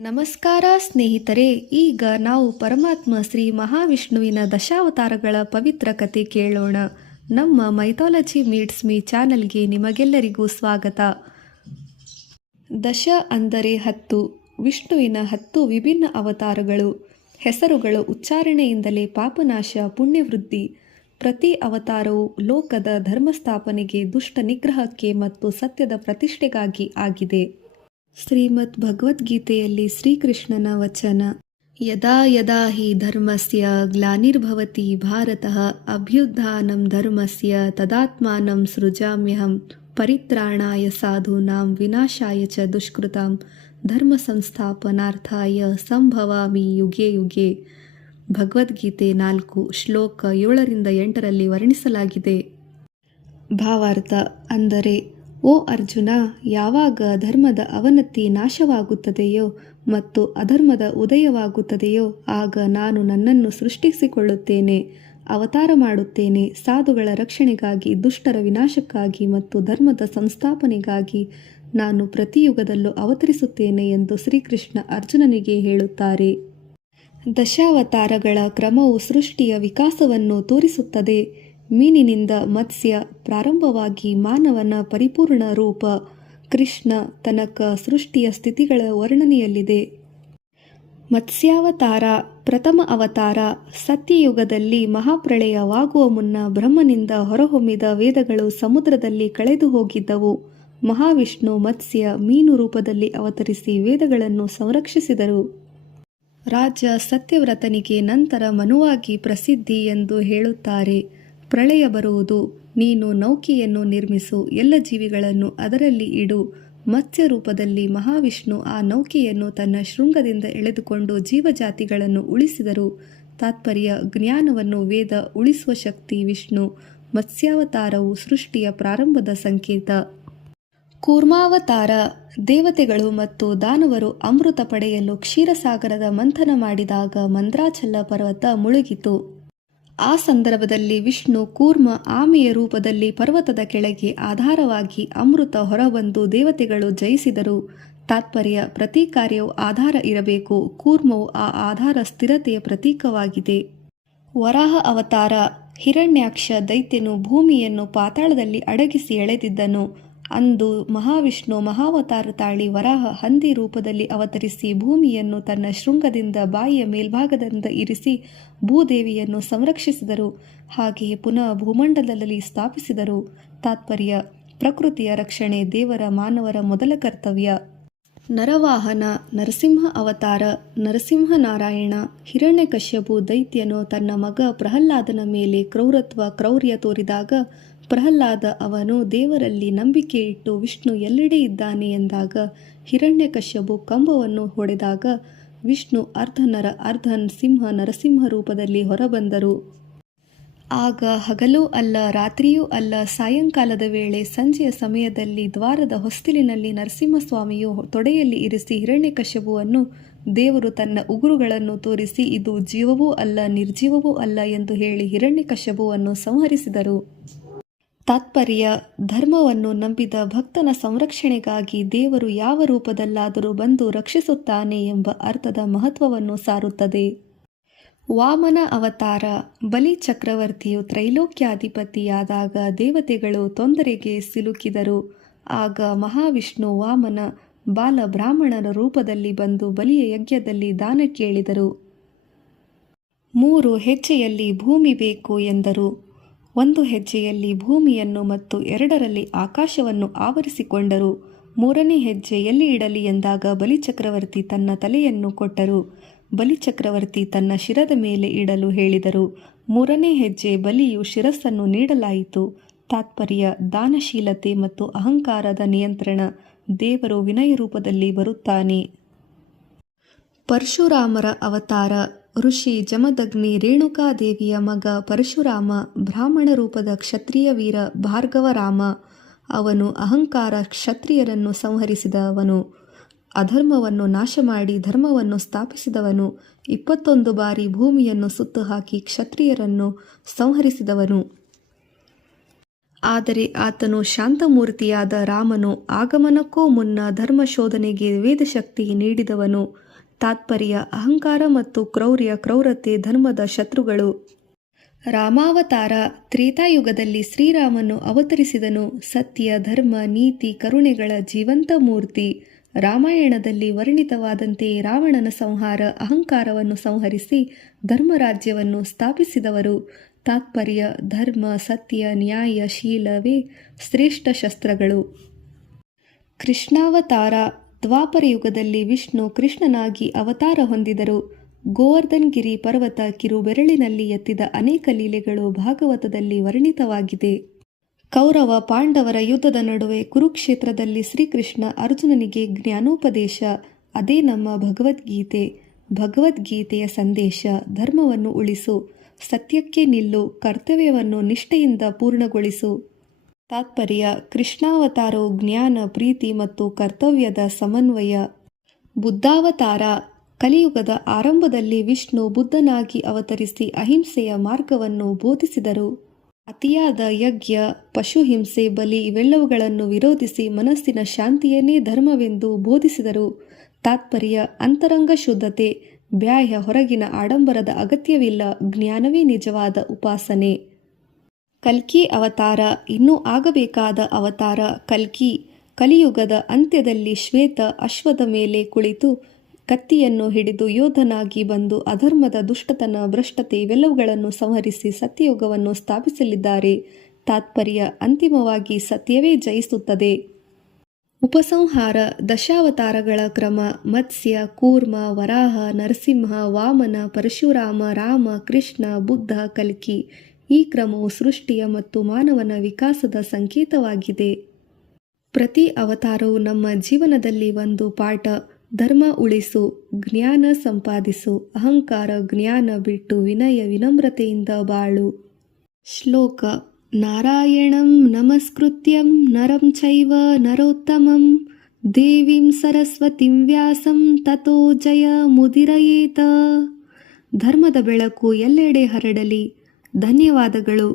ನಮಸ್ಕಾರ ಸ್ನೇಹಿತರೆ, ಈಗ ನಾವು ಪರಮಾತ್ಮ ಶ್ರೀ ಮಹಾವಿಷ್ಣುವಿನ ದಶಾವತಾರಗಳ ಪವಿತ್ರ ಕಥೆ ಕೇಳೋಣ. ನಮ್ಮ ಮೈಥಾಲಜಿ ಮೀಟ್ಸ್ ಮೀ ಚಾನಲ್ಗೆ ನಿಮಗೆಲ್ಲರಿಗೂ ಸ್ವಾಗತ. ದಶ ಅಂದರೆ 10. ವಿಷ್ಣುವಿನ 10 ವಿಭಿನ್ನ ಅವತಾರಗಳು. ಹೆಸರುಗಳು ಉಚ್ಚಾರಣೆಯಿಂದಲೇ ಪಾಪನಾಶ, ಪುಣ್ಯವೃದ್ಧಿ. ಪ್ರತಿ ಅವತಾರವು ಲೋಕದ ಧರ್ಮಸ್ಥಾಪನೆಗೆ, ದುಷ್ಟ ನಿಗ್ರಹಕ್ಕೆ ಮತ್ತು ಸತ್ಯದ ಪ್ರತಿಷ್ಠೆಗಾಗಿ ಆಗಿದೆ. ಶ್ರೀಮದ್ ಭಗವದ್ಗೀತೆಯಲ್ಲಿ ಶ್ರೀಕೃಷ್ಣನ ವಚನ: ಯದಾ ಯದಾ ಹಿ ಧರ್ಮಸ್ಯ ಗ್ಲಾನಿರ್ಭವತಿ ಭಾರತಃ ಅಭ್ಯುತ್ಥಾನಂ ಧರ್ಮಸ್ಯ ತದಾತ್ಮಾನಂ ಸೃಜಾಮ್ಯಹಂ ಪರಿತ್ರಾಣಾಯ ಸಾಧೂನಾಂ ವಿನಾಶಾಯ ಚ ದುಷ್ಕೃತಾಂ ಧರ್ಮ ಸಂಸ್ಥಾಪನಾರ್ಥಾಯ ಸಂಭವಾಮಿ ಯುಗೆ ಯುಗೆ. ಭಗವದ್ಗೀತೆ 4 ಶ್ಲೋಕ 7-8 ವರ್ಣಿಸಲಾಗಿದೆ. ಭಾವಾರ್ಥ ಅಂದರೆ: ಓ ಅರ್ಜುನ, ಯಾವಾಗ ಧರ್ಮದ ಅವನತಿ ನಾಶವಾಗುತ್ತದೆಯೋ ಮತ್ತು ಅಧರ್ಮದ ಉದಯವಾಗುತ್ತದೆಯೋ ಆಗ ನಾನು ನನ್ನನ್ನು ಸೃಷ್ಟಿಸಿಕೊಳ್ಳುತ್ತೇನೆ, ಅವತಾರ ಮಾಡುತ್ತೇನೆ. ಸಾಧುಗಳ ರಕ್ಷಣೆಗಾಗಿ, ದುಷ್ಟರ ವಿನಾಶಕ್ಕಾಗಿ ಮತ್ತು ಧರ್ಮದ ಸಂಸ್ಥಾಪನೆಗಾಗಿ ನಾನು ಪ್ರತಿ ಯುಗದಲ್ಲೂ ಅವತರಿಸುತ್ತೇನೆ ಎಂದು ಶ್ರೀಕೃಷ್ಣ ಅರ್ಜುನನಿಗೆ ಹೇಳುತ್ತಾರೆ. ದಶಾವತಾರಗಳ ಕ್ರಮವು ಸೃಷ್ಟಿಯ ವಿಕಾಸವನ್ನು ತೋರಿಸುತ್ತದೆ. ಮೀನಿನಿಂದ ಮತ್ಸ್ಯ ಪ್ರಾರಂಭವಾಗಿ ಮಾನವನ ಪರಿಪೂರ್ಣ ರೂಪ ಕೃಷ್ಣ ತನಕ ಸೃಷ್ಟಿಯ ಸ್ಥಿತಿಗಳ ವರ್ಣನೆಯಲ್ಲಿದೆ. ಮತ್ಸ್ಯಾವತಾರ ಪ್ರಥಮ ಅವತಾರ. ಸತ್ಯಯುಗದಲ್ಲಿ ಮಹಾಪ್ರಳಯವಾಗುವ ಮುನ್ನ ಬ್ರಹ್ಮನಿಂದ ಹೊರಹೊಮ್ಮಿದ ವೇದಗಳು ಸಮುದ್ರದಲ್ಲಿ ಕಳೆದು ಹೋಗಿದ್ದವು. ಮಹಾವಿಷ್ಣು ಮತ್ಸ್ಯ ಮೀನು ರೂಪದಲ್ಲಿ ಅವತರಿಸಿ ವೇದಗಳನ್ನು ಸಂರಕ್ಷಿಸಿದರು. ರಾಜ ಸತ್ಯವ್ರತನಿಗೆ ನಂತರ ಮನುವಾಗಿ ಪ್ರಸಿದ್ಧಿ ಎಂದು ಹೇಳುತ್ತಾರೆ. ಪ್ರಳಯ ಬರುವುದು, ನೀನು ನೌಕೆಯನ್ನು ನಿರ್ಮಿಸು, ಎಲ್ಲ ಜೀವಿಗಳನ್ನು ಅದರಲ್ಲಿ ಇಡು. ಮತ್ಸ್ಯ ರೂಪದಲ್ಲಿ ಮಹಾವಿಷ್ಣು ಆ ನೌಕೆಯನ್ನು ತನ್ನ ಶೃಂಗದಿಂದ ಎಳೆದುಕೊಂಡು ಜೀವಜಾತಿಗಳನ್ನು ಉಳಿಸಿದರು. ತಾತ್ಪರ್ಯ: ಜ್ಞಾನವನ್ನು ವೇದ ಉಳಿಸುವ ಶಕ್ತಿ ವಿಷ್ಣು. ಮತ್ಸ್ಯಾವತಾರವು ಸೃಷ್ಟಿಯ ಪ್ರಾರಂಭದ ಸಂಕೇತ. ಕೂರ್ಮಾವತಾರ. ದೇವತೆಗಳು ಮತ್ತು ದಾನವರು ಅಮೃತ ಪಡೆಯಲು ಕ್ಷೀರಸಾಗರದ ಮಂಥನ ಮಾಡಿದಾಗ ಮಂದ್ರಾಚಲ ಪರ್ವತ ಮುಳುಗಿತು. ಆ ಸಂದರ್ಭದಲ್ಲಿ ವಿಷ್ಣು ಕೂರ್ಮ ಆಮೆಯ ರೂಪದಲ್ಲಿ ಪರ್ವತದ ಕೆಳಗೆ ಆಧಾರವಾಗಿ ಅಮೃತ ಹೊರಬಂದು ದೇವತೆಗಳು ಜಯಿಸಿದರು. ತಾತ್ಪರ್ಯ: ಪ್ರತಿ ಕಾರ್ಯವು ಆಧಾರ ಇರಬೇಕು. ಕೂರ್ಮವು ಆ ಆಧಾರ ಸ್ಥಿರತೆಯ ಪ್ರತೀಕವಾಗಿದೆ. ವರಾಹ ಅವತಾರ. ಹಿರಣ್ಯಾಕ್ಷ ದೈತ್ಯನು ಭೂಮಿಯನ್ನು ಪಾತಾಳದಲ್ಲಿ ಅಡಗಿಸಿ ಎಳೆದಿದ್ದನು. ಅಂದು ಮಹಾವಿಷ್ಣು ಮಹಾವತಾರ ತಾಳಿ ವರಾಹ ಹಂದಿ ರೂಪದಲ್ಲಿ ಅವತರಿಸಿ ಭೂಮಿಯನ್ನು ತನ್ನ ಶೃಂಗದಿಂದ ಬಾಯಿಯ ಮೇಲ್ಭಾಗದಿಂದ ಇರಿಸಿ ಭೂದೇವಿಯನ್ನು ಸಂರಕ್ಷಿಸಿದರು. ಹಾಗೆಯೇ ಪುನಃ ಭೂಮಂಡಲದಲ್ಲಿ ಸ್ಥಾಪಿಸಿದರು. ತಾತ್ಪರ್ಯ: ಪ್ರಕೃತಿಯ ರಕ್ಷಣೆ ದೇವರ ಮಾನವರ ಮೊದಲ ಕರ್ತವ್ಯ. ನರವಾಹನ. ನರಸಿಂಹ ಅವತಾರ. ನರಸಿಂಹನಾರಾಯಣ. ಹಿರಣ್ಯಕಶ್ಯಪು ದೈತ್ಯನು ತನ್ನ ಮಗ ಪ್ರಹ್ಲಾದನ ಮೇಲೆ ಕ್ರೌರ್ಯ ತೋರಿದಾಗ ಪ್ರಹ್ಲಾದ ಅವನು ದೇವರಲ್ಲಿ ನಂಬಿಕೆ ಇಟ್ಟು ವಿಷ್ಣು ಎಲ್ಲೆಡೆ ಇದ್ದಾನೆ ಎಂದಾಗ ಹಿರಣ್ಯಕಶ್ಯಪು ಕಂಬವನ್ನು ಹೊಡೆದಾಗ ವಿಷ್ಣು ಅರ್ಧ ನರ ಅರ್ಧ ಸಿಂಹ ನರಸಿಂಹ ರೂಪದಲ್ಲಿ ಹೊರಬಂದರು. ಆಗ ಹಗಲೂ ಅಲ್ಲ, ರಾತ್ರಿಯೂ ಅಲ್ಲ, ಸಾಯಂಕಾಲದ ವೇಳೆ ಸಂಜೆಯ ಸಮಯದಲ್ಲಿ ದ್ವಾರದ ಹೊಸ್ತಿಲಿನಲ್ಲಿ ನರಸಿಂಹಸ್ವಾಮಿಯು ತೊಡೆಯಲ್ಲಿ ಇರಿಸಿ ಹಿರಣ್ಯಕಶ್ಯಪುವನ್ನು ದೇವರು ತನ್ನ ಉಗುರುಗಳನ್ನು ತೋರಿಸಿ ಇದು ಜೀವವೂ ಅಲ್ಲ, ನಿರ್ಜೀವವೂ ಅಲ್ಲ ಎಂದು ಹೇಳಿ ಹಿರಣ್ಯಕಶ್ಯಪುವನ್ನು ಸಂಹರಿಸಿದರು. ತಾತ್ಪರ್ಯ: ಧರ್ಮವನ್ನು ನಂಬಿದ ಭಕ್ತನ ಸಂರಕ್ಷಣೆಗಾಗಿ ದೇವರು ಯಾವ ರೂಪದಲ್ಲಾದರೂ ಬಂದು ರಕ್ಷಿಸುತ್ತಾನೆ ಎಂಬ ಅರ್ಥದ ಮಹತ್ವವನ್ನು ಸಾರುತ್ತದೆ. ವಾಮನ ಅವತಾರ. ಬಲಿ ಚಕ್ರವರ್ತಿಯು ತ್ರೈಲೋಕ್ಯಾಧಿಪತಿಯಾದಾಗ ದೇವತೆಗಳು ತೊಂದರೆಗೆ ಸಿಲುಕಿದರು. ಆಗ ಮಹಾವಿಷ್ಣು ವಾಮನ ಬಾಲ ಬ್ರಾಹ್ಮಣರ ರೂಪದಲ್ಲಿ ಬಂದು ಬಲಿಯ ಯಜ್ಞದಲ್ಲಿ ದಾನ ಕೇಳಿದರು. 3 ಹೆಜ್ಜೆಯಲ್ಲಿ ಭೂಮಿ ಬೇಕು ಎಂದರು. 1 ಹೆಜ್ಜೆಯಲ್ಲಿ ಭೂಮಿಯನ್ನು ಮತ್ತು 2ರಲ್ಲಿ ಆಕಾಶವನ್ನು ಆವರಿಸಿಕೊಂಡರು. 3ನೇ ಹೆಜ್ಜೆ ಎಲ್ಲಿ ಇಡಲಿ ಎಂದಾಗ ಬಲಿಚಕ್ರವರ್ತಿ ತನ್ನ ತಲೆಯನ್ನು ಕೊಟ್ಟರು. ಬಲಿಚಕ್ರವರ್ತಿ ತನ್ನ ಶಿರದ ಮೇಲೆ ಇಡಲು ಹೇಳಿದರು. 3ನೇ ಹೆಜ್ಜೆ ಬಲಿಯು ಶಿರಸ್ಸನ್ನು ನೀಡಲಾಯಿತು. ತಾತ್ಪರ್ಯ: ದಾನಶೀಲತೆ ಮತ್ತು ಅಹಂಕಾರದ ನಿಯಂತ್ರಣ. ದೇವರು ವಿನಯ ರೂಪದಲ್ಲಿ ಬರುತ್ತಾನೆ. ಪರಶುರಾಮರ ಅವತಾರ. ಋಷಿ ಜಮದಗ್ನಿ ರೇಣುಕಾದೇವಿಯ ಮಗ ಪರಶುರಾಮ ಬ್ರಾಹ್ಮಣ ರೂಪದ ಕ್ಷತ್ರಿಯ ವೀರ ಭಾರ್ಗವರಾಮ. ಅವನು ಅಹಂಕಾರ ಕ್ಷತ್ರಿಯರನ್ನು ಸಂಹರಿಸಿದವನು. ಅಧರ್ಮವನ್ನು ನಾಶ ಮಾಡಿ ಧರ್ಮವನ್ನು ಸ್ಥಾಪಿಸಿದವನು. 21 ಬಾರಿ ಭೂಮಿಯನ್ನು ಸುತ್ತು ಹಾಕಿ ಕ್ಷತ್ರಿಯರನ್ನು ಸಂಹರಿಸಿದವನು. ಆದರೆ ಆತನು ಶಾಂತಮೂರ್ತಿಯಾದ ರಾಮನು ಆಗಮನಕ್ಕೂ ಮುನ್ನ ಧರ್ಮಶೋಧನೆಗೆ ವೇದಶಕ್ತಿ ನೀಡಿದವನು. ತಾತ್ಪರ್ಯ: ಅಹಂಕಾರ ಮತ್ತು ಕ್ರೌರ್ಯತೆ ಧರ್ಮದ ಶತ್ರುಗಳು. ರಾಮಾವತಾರ: ತ್ರೇತಾಯುಗದಲ್ಲಿ ಶ್ರೀರಾಮನು ಅವತರಿಸಿದನು. ಸತ್ಯ, ಧರ್ಮ, ನೀತಿ, ಕರುಣೆಗಳ ಜೀವಂತ ಮೂರ್ತಿ. ರಾಮಾಯಣದಲ್ಲಿ ವರ್ಣಿತವಾದಂತೆ ರಾವಣನ ಸಂಹಾರ, ಅಹಂಕಾರವನ್ನು ಸಂಹರಿಸಿ ಧರ್ಮರಾಜ್ಯವನ್ನು ಸ್ಥಾಪಿಸಿದವರು. ತಾತ್ಪರ್ಯ: ಧರ್ಮ, ಸತ್ಯ, ನ್ಯಾಯ, ಶೀಲವೇ ಶ್ರೇಷ್ಠ ಶಸ್ತ್ರಗಳು. ಕೃಷ್ಣಾವತಾರ: ದ್ವಾಪರ ಯುಗದಲ್ಲಿ ವಿಷ್ಣು ಕೃಷ್ಣನಾಗಿ ಅವತಾರ ಹೊಂದಿದರು. ಗೋವರ್ಧನಗಿರಿ ಪರ್ವತ ಕಿರುಬೆರಳಿನಲ್ಲಿ ಎತ್ತಿದ ಅನೇಕ ಲೀಲೆಗಳು ಭಾಗವತದಲ್ಲಿ ವರ್ಣಿತವಾಗಿದೆ. ಕೌರವ ಪಾಂಡವರ ಯುದ್ಧದ ನಡುವೆ ಕುರುಕ್ಷೇತ್ರದಲ್ಲಿ ಶ್ರೀಕೃಷ್ಣ ಅರ್ಜುನನಿಗೆ ಜ್ಞಾನೋಪದೇಶ. ಅದೇ ನಮ್ಮ ಭಗವದ್ಗೀತೆ. ಭಗವದ್ಗೀತೆಯ ಸಂದೇಶ: ಧರ್ಮವನ್ನು ಉಳಿಸು, ಸತ್ಯಕ್ಕೆ ನಿಲ್ಲು, ಕರ್ತವ್ಯವನ್ನು ನಿಷ್ಠೆಯಿಂದ ಪೂರ್ಣಗೊಳಿಸು. ತಾತ್ಪರ್ಯ: ಕೃಷ್ಣಾವತಾರವು ಜ್ಞಾನ, ಪ್ರೀತಿ ಮತ್ತು ಕರ್ತವ್ಯದ ಸಮನ್ವಯ. ಬುದ್ಧಾವತಾರ: ಕಲಿಯುಗದ ಆರಂಭದಲ್ಲಿ ವಿಷ್ಣು ಬುದ್ಧನಾಗಿ ಅವತರಿಸಿ ಅಹಿಂಸೆಯ ಮಾರ್ಗವನ್ನು ಬೋಧಿಸಿದರು. ಅತಿಯಾದ ಯಜ್ಞ, ಪಶುಹಿಂಸೆ, ಬಲಿ ಇವೆಲ್ಲವುಗಳನ್ನು ವಿರೋಧಿಸಿ ಮನಸ್ಸಿನ ಶಾಂತಿಯನ್ನೇ ಧರ್ಮವೆಂದು ಬೋಧಿಸಿದರು. ತಾತ್ಪರ್ಯ: ಅಂತರಂಗ ಶುದ್ಧತೆ. ಬಾಹ್ಯ ಹೊರಗಿನ ಆಡಂಬರದ ಅಗತ್ಯವಿಲ್ಲ. ಜ್ಞಾನವೇ ನಿಜವಾದ ಉಪಾಸನೆ. ಕಲ್ಕಿ ಅವತಾರ: ಇನ್ನೂ ಆಗಬೇಕಾದ ಅವತಾರ. ಕಲ್ಕಿ ಕಲಿಯುಗದ ಅಂತ್ಯದಲ್ಲಿ ಶ್ವೇತ ಅಶ್ವದ ಮೇಲೆ ಕುಳಿತು ಕತ್ತಿಯನ್ನು ಹಿಡಿದು ಯೋಧನಾಗಿ ಬಂದು ಅಧರ್ಮದ ದುಷ್ಟತನ, ಭ್ರಷ್ಟತೆ ಇವೆಲ್ಲವುಗಳನ್ನು ಸಂಹರಿಸಿ ಸತ್ಯಯುಗವನ್ನು ಸ್ಥಾಪಿಸಲಿದ್ದಾರೆ. ತಾತ್ಪರ್ಯ: ಅಂತಿಮವಾಗಿ ಸತ್ಯವೇ ಜಯಿಸುತ್ತದೆ. ಉಪಸಂಹಾರ: ದಶಾವತಾರಗಳ ಕ್ರಮ. ಮತ್ಸ್ಯ, ಕೂರ್ಮ, ವರಾಹ, ನರಸಿಂಹ, ವಾಮನ, ಪರಶುರಾಮ, ರಾಮ, ಕೃಷ್ಣ, ಬುದ್ಧ, ಕಲ್ಕಿ. ಈ ಕ್ರಮವು ಸೃಷ್ಟಿಯ ಮತ್ತು ಮಾನವನ ವಿಕಾಸದ ಸಂಕೇತವಾಗಿದೆ. ಪ್ರತಿ ಅವತಾರವು ನಮ್ಮ ಜೀವನದಲ್ಲಿ ಒಂದು ಪಾಠ. ಧರ್ಮ ಉಳಿಸು, ಜ್ಞಾನ ಸಂಪಾದಿಸು, ಅಹಂಕಾರ ಜ್ಞಾನ ಬಿಟ್ಟು ವಿನಯ ವಿನಮ್ರತೆಯಿಂದ ಬಾಳು. ಶ್ಲೋಕ: ನಾರಾಯಣಂ ನಮಸ್ಕೃತ್ಯಂ ನರಂ ಚೈವ ನರೋತ್ತಮಂ ದೇವೀಂ ಸರಸ್ವತಿಂ ವ್ಯಾಸಂ ತತೋ ಜಯ ಮುದಿರಯೇತ. ಧರ್ಮದ ಬೆಳಕು ಎಲ್ಲೆಡೆ ಹರಡಲಿ. ಧನ್ಯವಾದಗಳು.